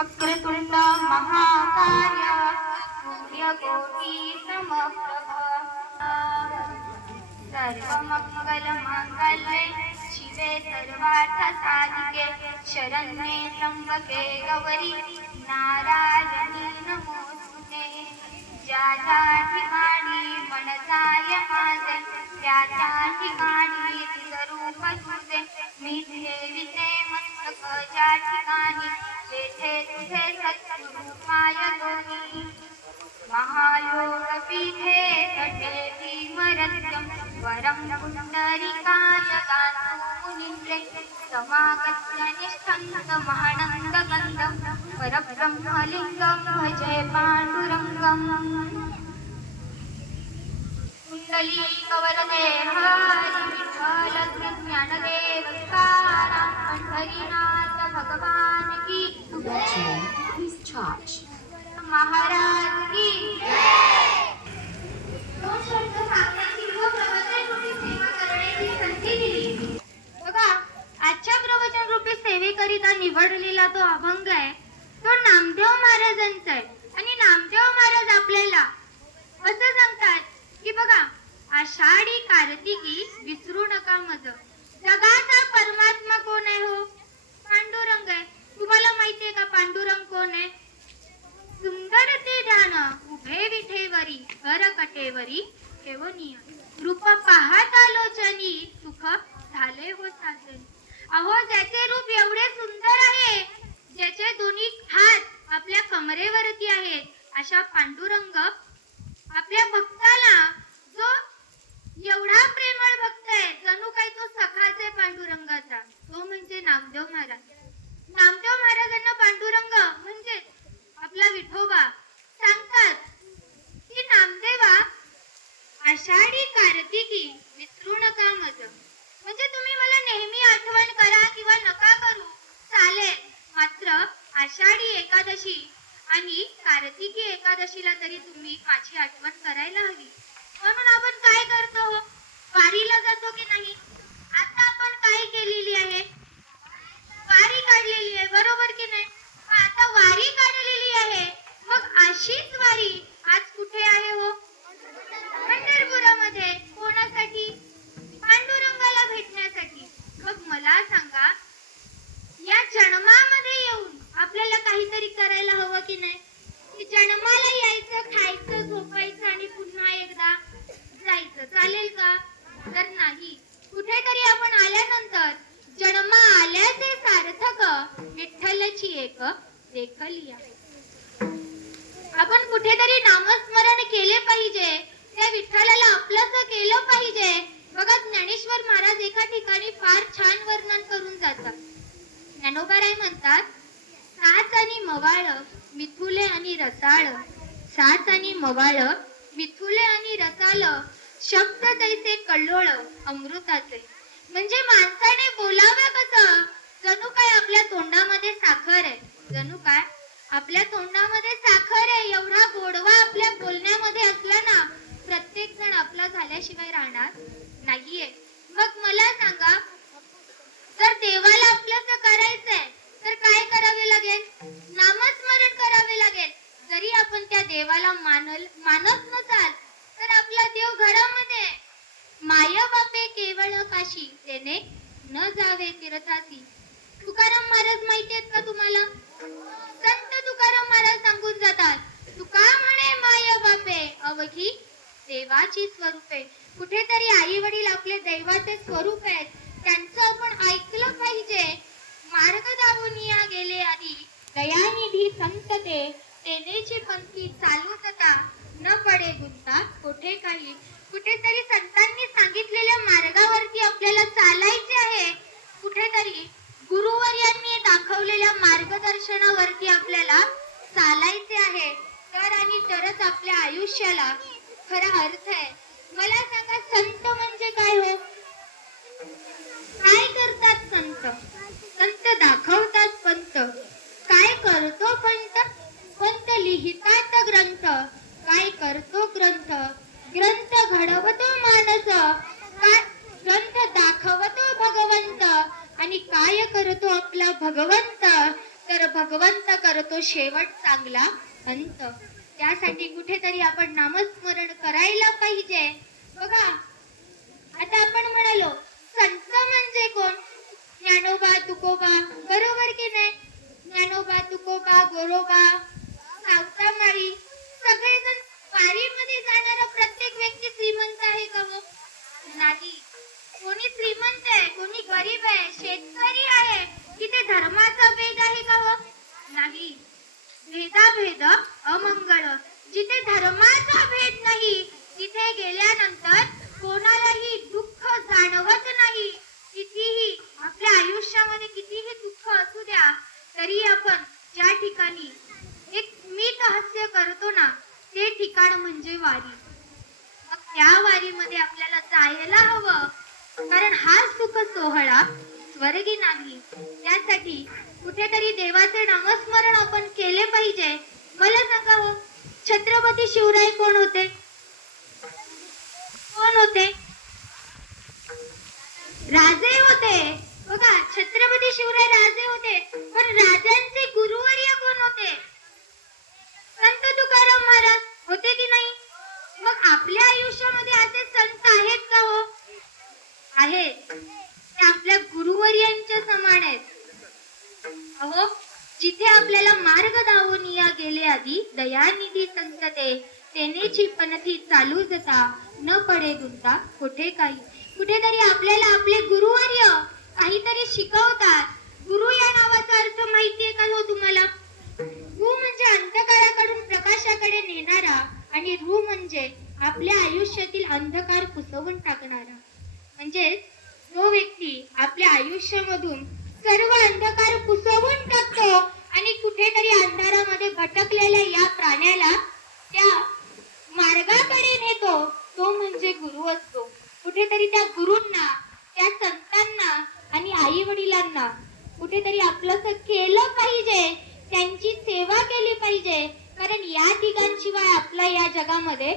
वक्रतुंड महाकाय सूर्यकोटि समप्रभा सर्वमंगलमांगल्ये शिवे सर्वार्थसाधिके शरण्ये त्र्यंबके गौरी नारायणी नमोस्तुते। ज्या ज्या ठिकाणी मनसाय माझे त्या त्या ठिकाणी स्वरूप तुझे मी ठेविते मस्तक ज्या ठिकाणी तेथे तुझे सत्स्वरूपाय दोन्ही। महायोगपीठे तटे भीमरत्यं वरं पुण्डरीकाय मुनीन्द्रे समागत्य निष्ठन्तमहानन्दगन्धं परब्रह्मलिङ्गं भजे पाण्डुरङ्गम्। कुण्डलीकवरदे हरि विठ्ठल ज्ञानदेव तुकाराम पंढरीनाथ भगवान की महाराज की दोन शब्द सांगण्याची व प्रवचन रूपी सेवा करण्याची संधी दिली। बघा, आजच्या प्रवचन रूपी सेवेकरिता निवडलेला तो अभंग आहे तो नामदेव महाराजांचा आहे। आणि नामदेव महाराज आपल्याला असं सांगतात की बघा, आषाढी कार्तिकी विसरू नका मज। जगाचा परमात्मा कोण आहे हो? पांडुरंग आहे। तुम्हाला माहितीये का पांडुरंग कोण आहे? सुंदर ते ध्यान उभे विठेवरी कर कटेवरी ठेवनीय रूप पाहत आलोचनी सुख झाले हो साजन। अहो, ज्याचे रूप एवढे सुंदर आहे, ज्याचे दोन्ही हात आपल्या कमरेवरती आहेत, अशा पांडुरंग आपल्या भक्ताला जो एवढा प्रेमळ भक्त आहे, जणू काही तो सखाच आहे पांडुरंगाचा, तो म्हणजे नामदेव महाराज। नामदेव महाराजांना पांडुरंग म्हणजे आपला विठोबा सांगतात की नामदेवा, आषाढी कार्तिकी विसरू नका मज। म्हणजे तुम्ही मला नेहमी आठवण करा किंवा नका करू चालेल, मात्र आषाढी एकादशी आणि कार्तिकी एकादशीला तरी तुम्ही माझी आठवण करायला हवी। म्हणून आपण काय करतो? वारीला जातो की नाही? आता आपण काय केलेली आहे? वारी काढलेली आहे, बरोबर की नाही? आता वारी काढलेली आहे, मग अशीच वारी आज कुठे आहे हो? पंढरपुरामध्ये। कोणासाठी? पांडुरंगाला भेटण्यासाठी। मग मला सांगा, या जन्मामध्ये येऊन आपल्याला काहीतरी करायला हवं की नाही? जन्माला यायचं, खायचं, झोपायचं आणि पुन्हा एकदा जायचं, चालेल का? तर नाही। कुठेतरी आपण आल्यानंतर जन्म आल्याचे सार्थक विठ्ठलची एक देखलिया। आपण कुठेतरी नामस्मरण केले पाहिजे, त्या विठ्ठलाला आपलंसं केलं पाहिजे। बघा, ज्ञानेश्वर महाराज एका ठिकाणी फार छान वर्णन करून जातात। ज्ञानोबाराय म्हणतात, साच आणि मवाळ मिथुले आणि रसाळ, साच आणि मवाळ मिथुले आणि रसाळ, शब्द तैसे कल्लोळ अमृताचे। म्हणजे माणसाने बोलावं कसं? जणू काय आपल्या तोंडामध्ये साखर आहे, जणू काय आपल्या तोंडामध्ये साखर आहे। एवढा गोडवा आपल्या बोलण्यामध्ये असला ना, प्रत्येक जण आपला झाल्याशिवाय राहणार नाहीये। मग मला सांगा, जर देवाला आपलंसं करायचंय तर काय करावे लागेल? नामस्मरण करावे लागेल। जरी आपण त्या देवाला मानत नसाल तर आपला देव घरामध्ये। माय बापे केवळ काशी तेने न जावे तीर्थासी। तुकाराम महाराज माहिती आहेत का तुम्हाला? संत तुकाराम महाराज सांगून जातात, तुका म्हणे माय बापे अवघी देवाची स्वरूपे। कुठेतरी आई वडील आपले दैवाचे स्वरूप आहेत, त्यांचं आपण ऐकलं पाहिजे। मार्ग दावूनिया गेले आधी दयानिधी संत ते, तेनेची पंक्ती चालू तथा न पडे गुंता कोठे काही। कुठेतरी संतांनी सांगितलेल्या मार्गावरती आपल्याला चालायचे आहे, कुठेतरी गुरुवर्यांनी दाखवलेल्या मार्गदर्शनावरती आपल्याला चालायचे आहे, तर आणि तरच आपल्या आयुष्याला खरा अर्थ आहे। मला सांगा, संत म्हणजे काय हो? काय करतात संत? संत दाखवतात पंत। काय करतो पंत? पंत लिहितात ग्रंथ। काय करतो ग्रंथ? ग्रंथ घडवतो मानस। काय ग्रंथ दाखवतो भगवंत। आणि काय करतो आपला भगवंत? तर भगवंत भगवंत करतो शेवट चांगला अंत. त्यासाठी कुठेतरी आपण नामस्मरण करायला पाहिजे. बघा, आता आपण म्हणालो संत म्हणजे कोण? ज्ञानोबा तुकोबा, बरोबर की नाही? ज्ञानोबा तुकोबा गोरोबा सावता माळी, सगळेजण वारीमध्ये जाणारा प्रत्येक व्यक्ती श्रीमंत आहे का हो? नाही. कोणी श्रीमंत आहे, कोणी गरीब आहे, शेतकरी आहे, की ते धर्माचा भेद आहे का हो? नाही. भेदाभेद अमंगळ. जिथे धर्माचा भेद नाही तिथे गेल्यानंतर कोणालाही दुःख जाणवत नाही. कितीही आपल्या आयुष्यामध्ये कितीही दुःख असू द्या तरी आपण ज्या ठिकाणी एक स्मित हास्य करतो ना ते ठिकाण म्हणजे वारी. मग त्या वारीमध्ये आपल्याला जायला हवं, कारण हा सुख सोहळा स्वर्गी नाही. त्यासाठी कुठेतरी देवाचे नामस्मरण आपण केले पाहिजे. मला सांगा हो, छत्रपती शिवराय कोण होते? कोण होते? राजे होते. बघा, छत्रपती शिवराय राजे होते, पण राजांचे गुरुवर्य कोण होते? संत तुकाराम महाराज होते की नाही? मग आपल्या आयुष्यामध्ये असे संत आहेत का हो? आहेत. ते आपल्या गुरुवर्यांच्या समान आहेत. अहो, जिथे आपल्याला मार्ग दावनिया गेले आधी दयानिधी संत ते, तेनेची पनथी चालू जता न पडे गुंता कोठे काही. कुठेतरी आपल्याला आपले गुरुवर्य काहीतरी शिकवतात. गुरु या नावाचा अर्थ माहितीये का हो तुम्हाला? गु म्हणजे अंधकाराकडून प्रकाशाकडे नेणारा आणि रु म्हणजे आपल्या आयुष्यातील अंधकार पुसवून टाकणारा. म्हणजे जो व्यक्ती आपल्या आयुष्यामधून सर्व अंधकार पुसवून टाकतो आणि कुठेतरी अंधारामध्ये भटकलेल्या या प्राण्याला त्या मार्गाकडे नेतो, तो म्हणजे गुरु असतो. कुठेतरी त्या गुरूंना, त्या संतांना आणि आई वडिलांना कुठेतरी आपलंसं केलं पाहिजे, त्यांची सेवा केली पाहिजे, कारण या ठिकाणशिवाय आपला या जगामध्ये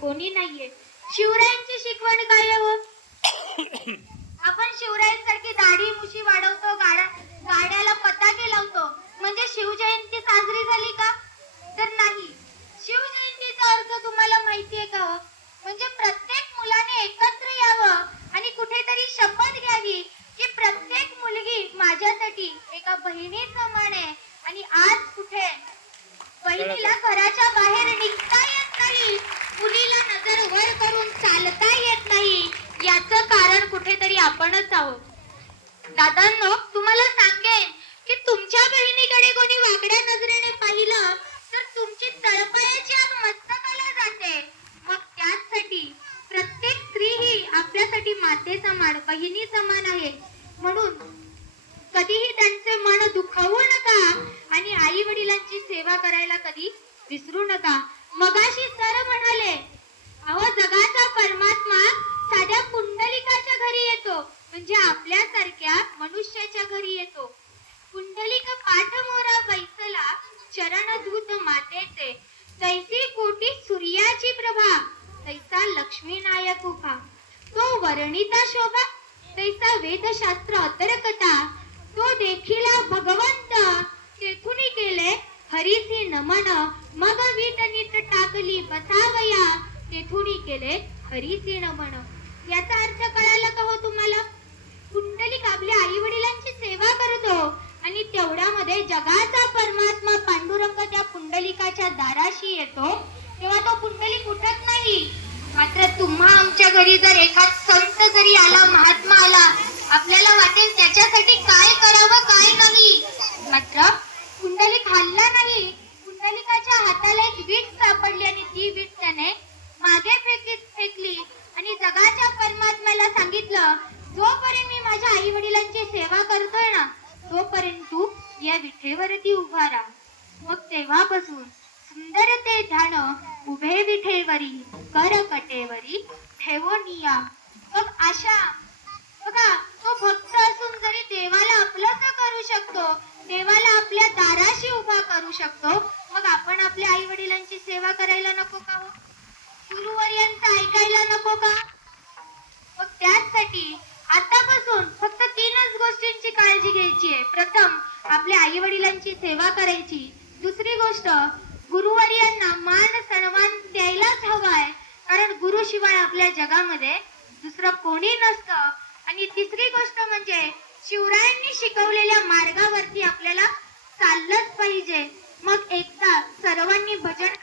कोणी नाहीये. शिवरायांची शिकवण काय हो? आपण शिवरायांसारखी दाढी मुशी वाढवतो, गाड्याला पताके लावतो, म्हणजे शिवजयंती साजरी झाली का? तर नाही. शिवजयंतीचा अर्थ तुम्हाला माहितीये का हो? म्हणजे प्रत्येक मुलाने एकत्र यावं आणि कुठेतरी शपथ घ्यावी की प्रत्येक मुलगी माझ्यासाठी एका बहिणीसमान आहे. आणि आज कुठे बहिणीला घराच्या बाहेर निघता येत नाही, मुलीला नजर वर करून चालता येत नाही, याचं कारण कुठेतरी आपणच आहोत. दादांनो, तुम्हाला सांगेन की तुमच्या बहिणीकडे कोणी वाकड्या नजरेने पाहिलं तर तुमची तळपायाची आग मस्तकाला जाते. मग त्यासाठी प्रत्येक स्त्री ही आपल्यासाठी माते समान, बहिणी समान आहे. म्हणून कधीही त्यांचे मन दुखावू नका आणि आई वडिलांची सेवा करायला कधी विसरू नका. मगाशी सर म्हणाले, अहो जगाचा परमात्मा साध्या पुंडलिकाच्या घरी येतो, म्हणजे आपल्यासारख्या मनुष्याच्या घरी येतो. पुंडलिक पाठ मोरा बैसला चरण धूत मातेचे, तैसी कोटी सूर्याची प्रभा, तैसा लक्ष्मी नायक उभा. तो वर्णिता शोभा, तैसा वेदशास्त्र अतर्कता. तो देखीला भगवंत, तेथुनी केले हरीसी नमन. मग वीट नीट टाकली बसावया, तेथुनी केले हरीसी नमन. याचा अर्थ कळाला का हो तुम्हाला? पुंडलिक आपल्या आई वडिलांची सेवा करतो आणि तेवढ्यामध्ये जगाचा परमात्मा पांडुरंग त्या पुंडलिकाच्या दाराशी येतो, तेव्हा तो पुंडलिक उठत नाही. मात्र तुम्हा आमच्या घरी जर एखाद संत जरी आला, महात्मा आला, आपल्याला वाटेल त्याच्यासाठी काय करावं काय नाही. मात्र पुंडलिक हलला नाही. पुंडलिकाच्या हाताला एक वीट सापडली आणि ती वीट त्याने मागे फेकली आणि जगाच्या परमात्म्याला सांगितलं, जोपर्यंत मी माझ्या आई वडिलांची सेवा करतोय ना, तोपर्यंत तू या विठेवरती उभा राहा. मग तेव्हापासून सुंदर ते ध्यान उभे विठेवरी, कर कटेवरी ठेवोनिया. मग अशा बघा, तो भक्त असून जरी देवाला आपलंसं करू शकतो, देवाला आपल्या दाराशी उभा करू शकतो, मग आपण आपल्या आई वडिलांची सेवा करायला नको का हो? गुरुवर्यांचं ऐकायला नको का? मग त्यासाठी आतापासून फक्त 3च गोष्टींची काळजी घ्यायची आहे. प्रथम, आपल्या आई वडिलांची सेवा गोष्ट, गुरुवर्यांना मान सन्मान द्यायलाच हवाय, कारण गुरुशिवाय आपल्या जगामध्ये दुसरं कोणी नसतं. आणि तिसरी गोष्ट म्हणजे शिवरायांनी शिकवलेल्या मार्गावरती आपल्याला चाललंच पाहिजे. मग एकदा सर्वांनी भजन